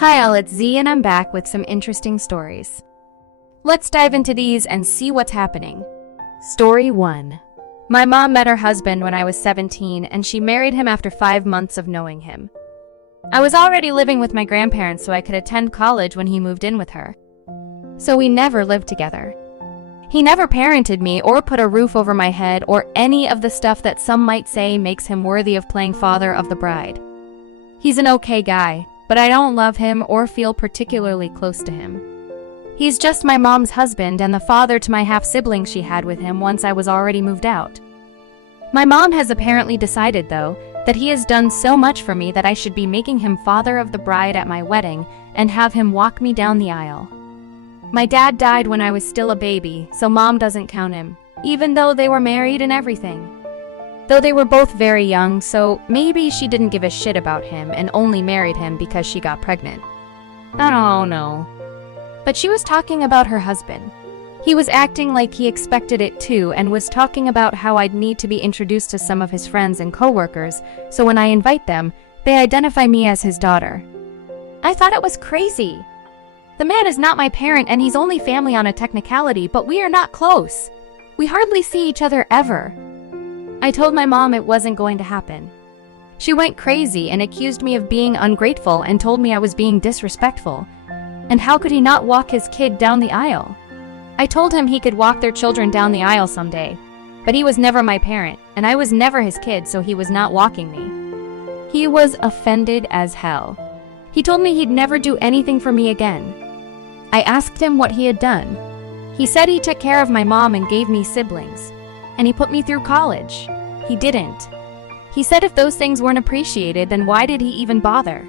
Hi all, it's Z and I'm back with some interesting stories. Let's dive into these and see what's happening. Story 1. My mom met her husband when I was 17 and she married him after 5 months of knowing him. I was already living with my grandparents so I could attend college when he moved in with her. So we never lived together. He never parented me or put a roof over my head or any of the stuff that some might say makes him worthy of playing father of the bride. He's an okay guy, but I don't love him or feel particularly close to him. He's just my mom's husband and the father to my half-siblings she had with him once I was already moved out. My mom has apparently decided, though, that he has done so much for me that I should be making him father of the bride at my wedding and have him walk me down the aisle. My dad died when I was still a baby, so mom doesn't count him, even though they were married and everything. Though they were both very young, so maybe she didn't give a shit about him and only married him because she got pregnant. I don't know. But she was talking about her husband. He was acting like he expected it too and was talking about how I'd need to be introduced to some of his friends and coworkers, so when I invite them, they identify me as his daughter. I thought it was crazy. The man is not my parent and he's only family on a technicality, but we are not close. We hardly see each other ever. I told my mom it wasn't going to happen. She went crazy and accused me of being ungrateful and told me I was being disrespectful. And how could he not walk his kid down the aisle? I told him he could walk their children down the aisle someday, but he was never my parent, and I was never his kid, so he was not walking me. He was offended as hell. He told me he'd never do anything for me again. I asked him what he had done. He said he took care of my mom and gave me siblings, and he put me through college. He didn't. He said if those things weren't appreciated, then why did he even bother?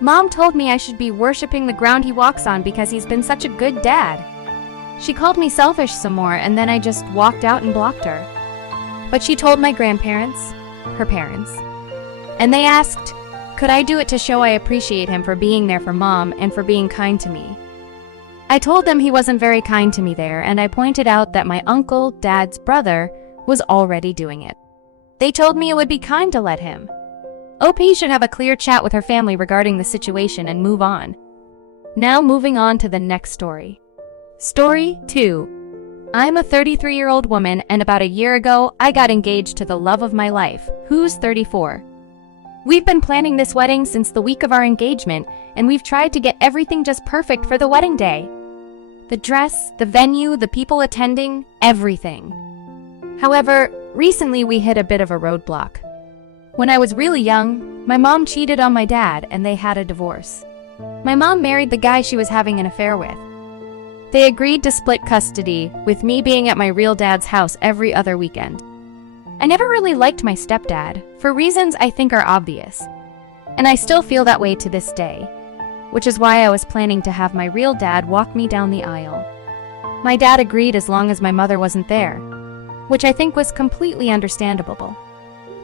Mom told me I should be worshiping the ground he walks on because he's been such a good dad. She called me selfish some more, and then I just walked out and blocked her. But she told my grandparents, her parents, and they asked, could I do it to show I appreciate him for being there for mom and for being kind to me? I told them he wasn't very kind to me there, and I pointed out that my uncle, dad's brother, was already doing it. They told me it would be kind to let him. OP should have a clear chat with her family regarding the situation and move on. Now moving on to the next story. Story 2. I'm a 33-year-old woman, and about a year ago, I got engaged to the love of my life, who's 34. We've been planning this wedding since the week of our engagement, and we've tried to get everything just perfect for the wedding day. The dress, the venue, the people attending, everything. However, recently we hit a bit of a roadblock. When I was really young, my mom cheated on my dad and they had a divorce. My mom married the guy she was having an affair with. They agreed to split custody, with me being at my real dad's house every other weekend. I never really liked my stepdad, for reasons I think are obvious. And I still feel that way to this day, which is why I was planning to have my real dad walk me down the aisle. My dad agreed as long as my mother wasn't there, which I think was completely understandable.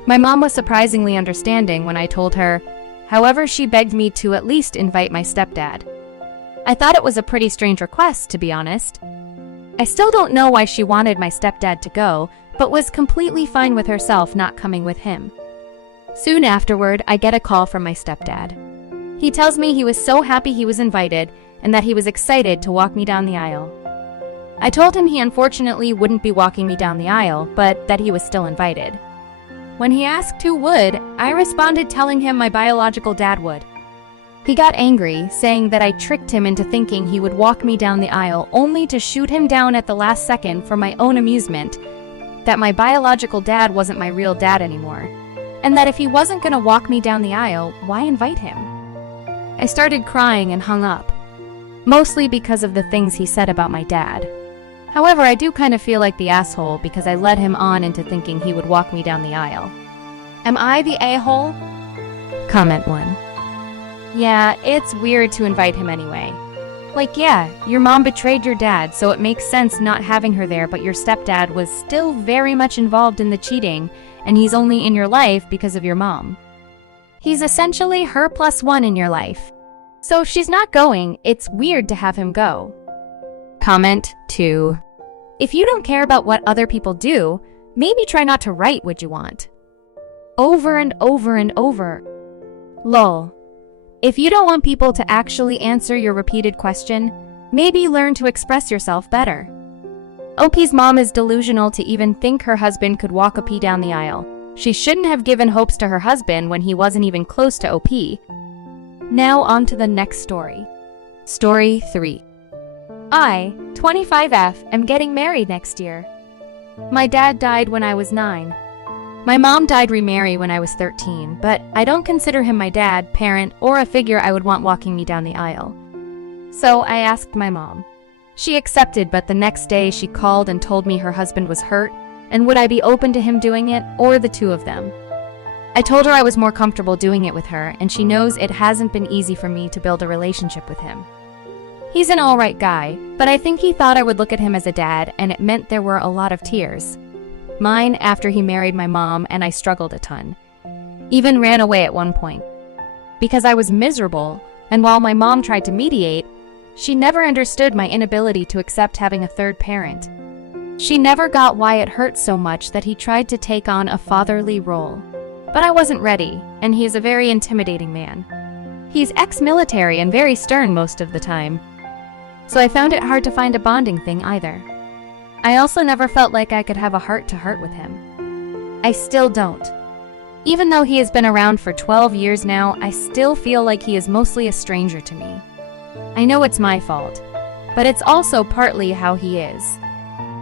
My mom was surprisingly understanding when I told her, however, she begged me to at least invite my stepdad. I thought it was a pretty strange request, to be honest. I still don't know why she wanted my stepdad to go, but was completely fine with herself not coming with him. Soon afterward, I get a call from my stepdad. He tells me he was so happy he was invited and that he was excited to walk me down the aisle. I told him he unfortunately wouldn't be walking me down the aisle, but that he was still invited. When he asked who would, I responded telling him my biological dad would. He got angry, saying that I tricked him into thinking he would walk me down the aisle only to shoot him down at the last second for my own amusement, that my biological dad wasn't my real dad anymore, and that if he wasn't going to walk me down the aisle, why invite him? I started crying and hung up, mostly because of the things he said about my dad. However, I do kind of feel like the asshole because I led him on into thinking he would walk me down the aisle. Am I the a-hole? Comment 1. Yeah, it's weird to invite him anyway. Like, yeah, your mom betrayed your dad, so it makes sense not having her there, but your stepdad was still very much involved in the cheating, and he's only in your life because of your mom. He's essentially her +1 in your life. So if she's not going, it's weird to have him go. Comment 2. If you don't care about what other people do, maybe try not to write what you want. Over and over and over. Lol. If you don't want people to actually answer your repeated question, maybe learn to express yourself better. OP's mom is delusional to even think her husband could walk OP down the aisle. She shouldn't have given hopes to her husband when he wasn't even close to OP. Now on to the next story. Story 3. I, 25F, am getting married next year. My dad died when I was 9. My mom died remarry when I was 13, but I don't consider him my dad, parent, or a figure I would want walking me down the aisle. So I asked my mom. She accepted, but the next day she called and told me her husband was hurt, and would I be open to him doing it, or the two of them. I told her I was more comfortable doing it with her, and she knows it hasn't been easy for me to build a relationship with him. He's an alright guy, but I think he thought I would look at him as a dad, and it meant there were a lot of tears. Mine after he married my mom, and I struggled a ton. Even ran away at one point. Because I was miserable, and while my mom tried to mediate, she never understood my inability to accept having a third parent. She never got why it hurt so much that he tried to take on a fatherly role. But I wasn't ready, and he is a very intimidating man. He's ex-military and very stern most of the time. So I found it hard to find a bonding thing either. I also never felt like I could have a heart-to-heart with him. I still don't. Even though he has been around for 12 years now, I still feel like he is mostly a stranger to me. I know it's my fault, but it's also partly how he is.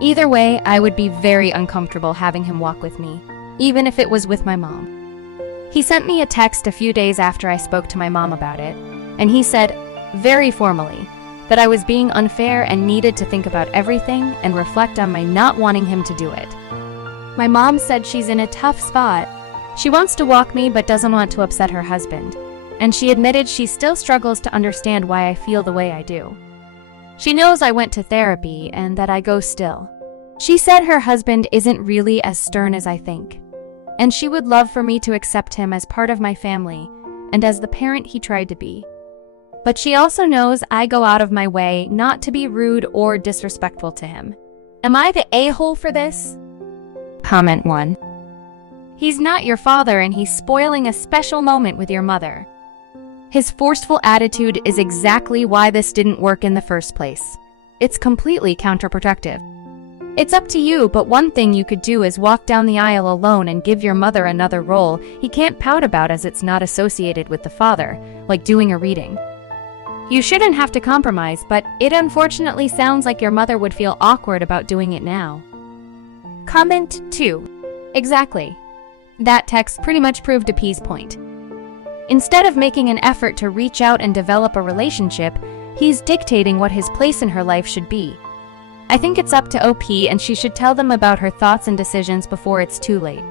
Either way, I would be very uncomfortable having him walk with me, even if it was with my mom. He sent me a text a few days after I spoke to my mom about it, and he said, very formally, that I was being unfair and needed to think about everything and reflect on my not wanting him to do it. My mom said she's in a tough spot. She wants to walk me but doesn't want to upset her husband, and she admitted she still struggles to understand why I feel the way I do. She knows I went to therapy and that I go still. She said her husband isn't really as stern as I think, and she would love for me to accept him as part of my family and as the parent he tried to be. But she also knows I go out of my way not to be rude or disrespectful to him. Am I the a-hole for this? Comment 1. He's not your father and he's spoiling a special moment with your mother. His forceful attitude is exactly why this didn't work in the first place. It's completely counterproductive. It's up to you, but one thing you could do is walk down the aisle alone and give your mother another role he can't pout about as it's not associated with the father, like doing a reading. You shouldn't have to compromise, but it unfortunately sounds like your mother would feel awkward about doing it now. Comment 2. Exactly. That text pretty much proved OP's point. Instead of making an effort to reach out and develop a relationship, he's dictating what his place in her life should be. I think it's up to OP and she should tell them about her thoughts and decisions before it's too late.